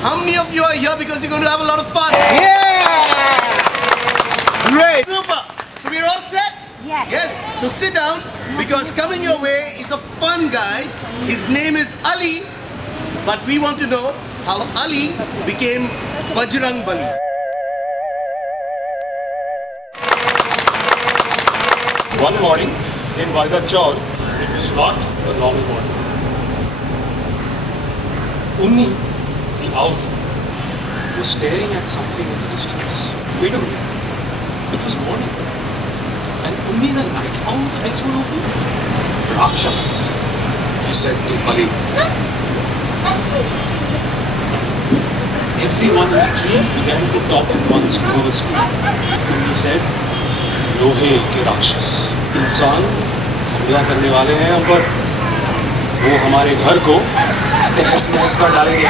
How many of you are here because you're going to have a lot of fun? Yeah! Great! Super! So we're all set? Yes. Yes? So sit down because coming your way is a fun guy. His name is Ali. But we want to know how Ali became Bajrang Bali. One morning in Bargachaur, it was not a normal morning. Unni, the owl, was staring at something in the distance. Wait a minute. It was morning. And Unni, the night owl's eyes were open. Rakshas, he said to Ali. Everyone in the tree began to talk at once nervously. Unni said, लोहे के राक्षस इंसान हमला करने वाले हैं हम पर, वो हमारे घर को तहस नहस कर डालेंगे।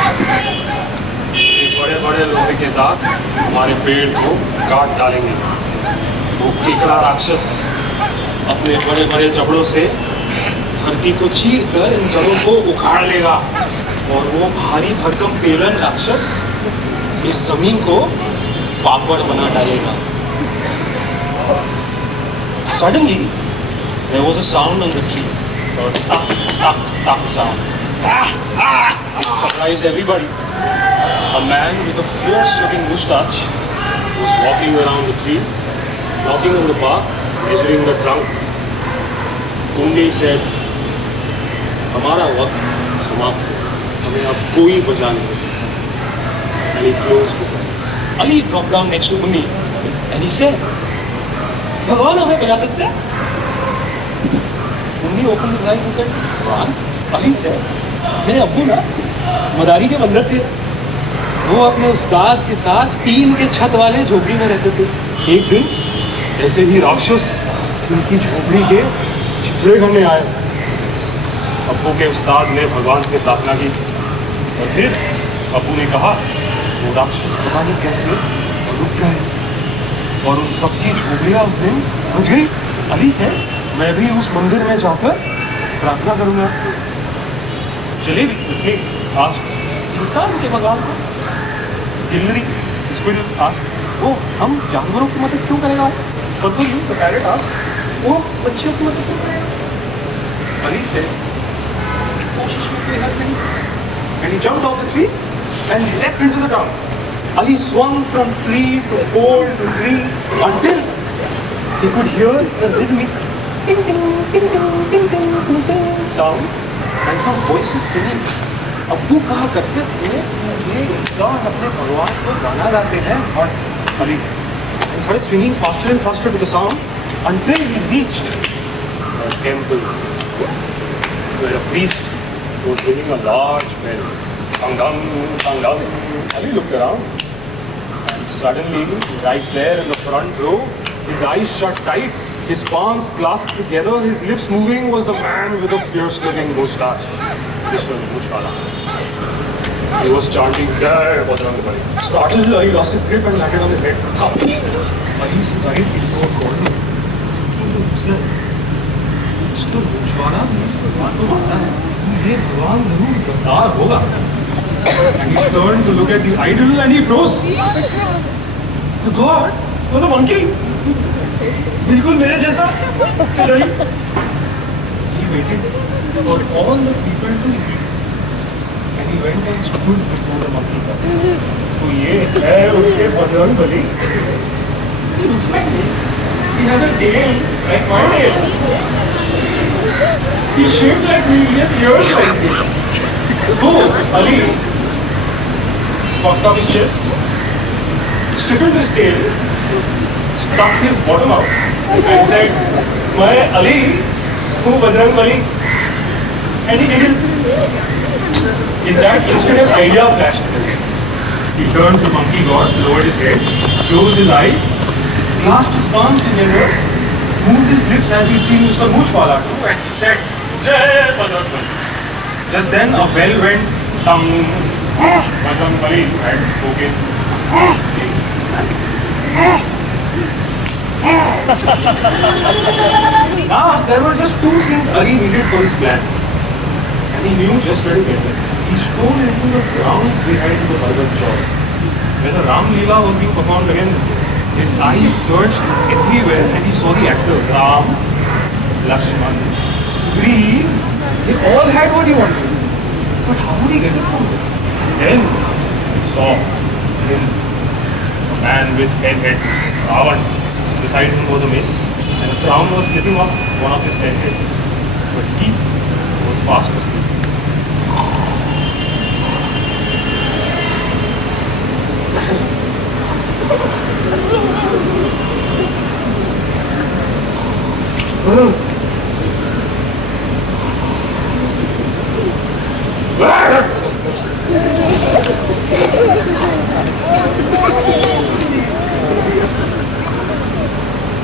ये बड़े बड़े लोहे के दांत हमारे पेड़ को काट डालेंगे। वो केकड़ा राक्षस अपने बड़े बड़े जबड़ों से धरती को चीर कर इन जड़ों को उखाड़ लेगा और वो भारी भरकम पेलन राक्षस इस जमीन को पापड़ बना डालेगा। Suddenly, there was a sound on the tree, a tuck, tuck, tuck sound. It surprised everybody. A man with a fierce-looking moustache was walking around the tree, knocking on the bark, measuring the trunk. Unni said, "हमारा वक्त समाप्त हो, हमें अब कोई बचा नहीं सकता." And he closed his eyes. Ali dropped down next to Unni, and he said, भगवान हमें बचा सकते हैं? Unni opened his eyes and said, भगवान? Ali said, मेरे अब्बू ना मदारी के बंदर थे। वो अपने उस्ताद के साथ टीन के छत वाले झोपड़ी में रहते थे। एक दिन ऐसे ही राक्षस उनकी झोपड़ी के चिथड़े करने आए। अब्बू के उस्ताद ने भगवान से प्रार्थना की और फिर अब्बू ने कहा, वो राक्षस पता नहीं कैसे रुक गए और उन सबकी झोपड़ियाँ उस दिन बच गई। अली से मैं भी उस मंदिर में जाकर प्रार्थना करूँगा। चलिए भी इसने आस्क इंसान के भगवान को गिलहरी स्क्विरल आस्क वो हम जानवरों की मदद क्यों करेगा? फरफरी द पैरेट आस्क वो बच्चियों की मदद क्यों करेगा? अली से कोशिश में कोई हंस नहीं। And he jumped off the tree and leapt into the town. Ali swung from tree to pole to tree until he could hear a rhythmic ding ding ding ding ding ding ding ding sound and some voices singing. अब्बू कहा करते थे कि ये इंसान अपने भगवान को गाना गाते हैं और Ali and started swinging faster and faster to the sound until he reached a temple where a priest was ringing a large bell. Dang dang dang dang. Ali looked around. Suddenly, right there in the front row, his eyes shut tight, his palms clasped together, his lips moving, was the man with a fierce-looking moustache, Mr. Muchwala. He was chanting, "Jai Bajrang Bali." Startled, he lost his grip and landed on his head. Ali scurried into a corner, thinking to himself, Mr. Muchwala ने इस भगवान को मारा है, ये भगवान जरूर गद्दार होगा. And he turned to look at the idol and he froze. The god was a monkey. बिल्कुल मेरे जैसा. He waited for all the people to leave and he went and stood before the monkey god. तो ये है उनके Bajrang Bali. He looks like me. He has a tail like my tail. He's shaped like me. He has ears like me. So Ali puffed up his chest, stiffened his tail, stuck his bottom out, and said, "मैं Ali हूँ Bajrang Bali." And he did it. In that instant, an idea flashed in his head. He turned to the monkey god, lowered his head, closed his eyes, clasped his palms together, moved his lips as he'd seen Mr. Muchwala do, and he said, "Jai Bajrang Bali." Just then, a bell went tung. Bajrang Bali had spoken. Now, there were just two things Ali needed for his plan. And he knew just where to get them. he stole into the grounds behind the Bargat Chowk, where the Ram Leela was being performed again this year. His eyes searched everywhere and he saw the actors Ram, Lakshman, Sugriv. They all had what he wanted. But how would he get it from there? Then he saw him, a man with 10 heads, Ravan. Beside him was a mace, and a crown was slipping off one of his 10 heads. But he was fast asleep.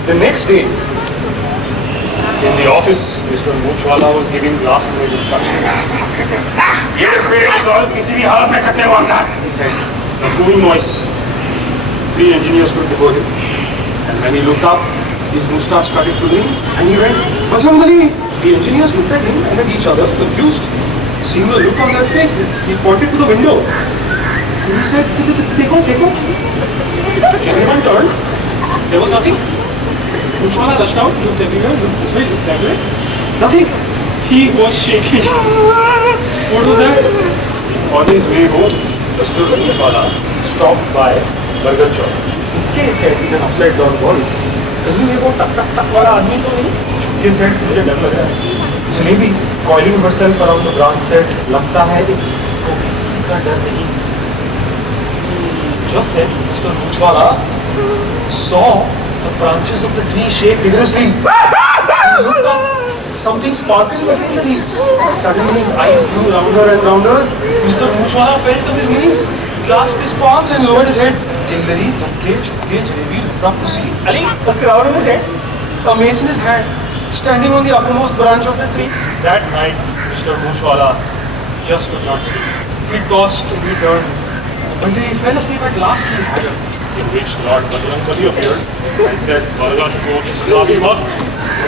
The next day, in the office, Mr. Moochwala was giving last-minute instructions. He said, a booming noise. 3 engineers stood before him. And when he looked up, his moustache started twiddling, and he went, Bajrangbali! The engineers looked at him and at each other, confused. Seeing the look on their faces, he pointed to the window. And he said, Dekho, dekho. Everyone turned. There was nothing. Moochwala rushed out, looked everywhere, looked this way, looked that way. Nothing. He was shaking. What was that? On his way home, Mr. Moochwala stopped by Bargat Chowk. Chupke said in an upside down voice, कहीं ये वो टक टक टक वाला आदमी तो नहीं? Chupke said, मुझे डर लग रहा है. Jalebi, coiling herself around the branch, said, लगता है इसको किसी का डर नहीं. Just then, Mr. Moochwala saw the branches of the tree shake vigorously. Looked up. Something sparkled between the leaves. Suddenly his eyes grew rounder and rounder. Mr. Moochwala fell to his knees, clasped his palms and lowered his head. Kingari, Tukke, Chukke, Jalebi looked up to see Ali, a crown in his head, a mace in his hand, standing on the uppermost branch of the tree. That night, Mr. Moochwala just could not sleep. He tossed and he turned. Until he fell asleep at last, he had a in which Lord Bajrangbali appeared and said, Bargat को छुड़ावी मत,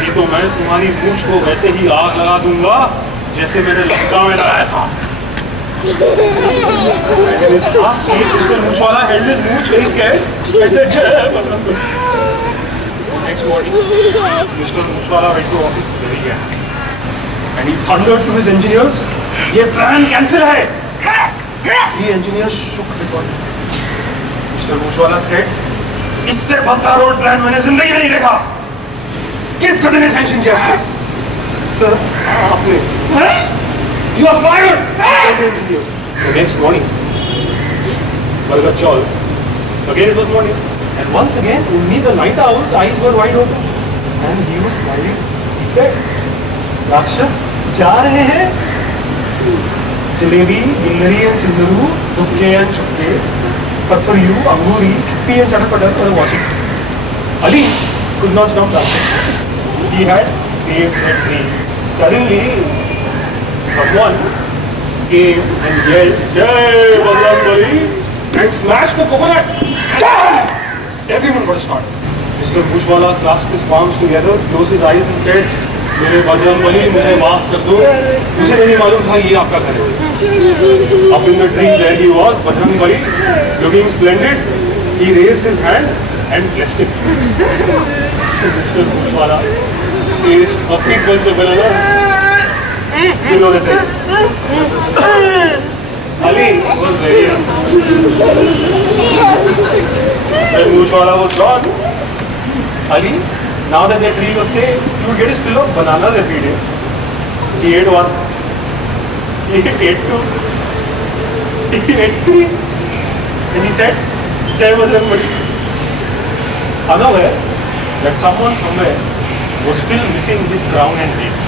नहीं तो मैं तुम्हारी मूंछ को वैसे ही आग लगा दूंगा जैसे मैंने लंका में लगाया था. And in his last sleep, Mr. Moochwala held his mooch very scared and said, Jai Bajrangbali. Next morning, Mr. Moochwala went to office very angry. And he thundered to his engineers, ये plan cancel है. 3 engineers shook before him. Mr. Moochwala said, इससे बदतर road plan मैंने जिंदगी में नहीं देखा. किस गधे ने सैंक्शन किया इसको? सर, आपने. You are fired. The next morning, Bargat Chowk. Again it was morning, and once again only the night owl's eyes were wide open, and he was smiling. He said, "Rakshas, जा रहे हैं? Jalebi, Gilnari and Sindaru, Tukke and Chukke, Farfariyu, Anguri, Chuppi and Chatapatar were watching." Ali could not stop laughing. He had saved a tree. Suddenly, someone came and yelled, Jai Bajrangbali, and smashed the coconut. Everyone got a start. Mr. Moochwala clasped his palms together, closed his eyes and said, मेरे बजरंगबली मुझे माफ कर दो, मुझे नहीं मालूम था ये आपका घर है. Up in the tree where he was, Bajrangbali, looking splendid, he raised his hand and blessed him. Mr. Moochwala is a big bunch of bananas. You know the thing. Ali was very young. When Moochwala was gone, Ali, now that the tree was safe, he would get his fill of bananas every day. He ate 1. He ate 2. He ate 3. And he said, Jai Bajrangbali. Unaware that someone somewhere was still missing his crown and lace.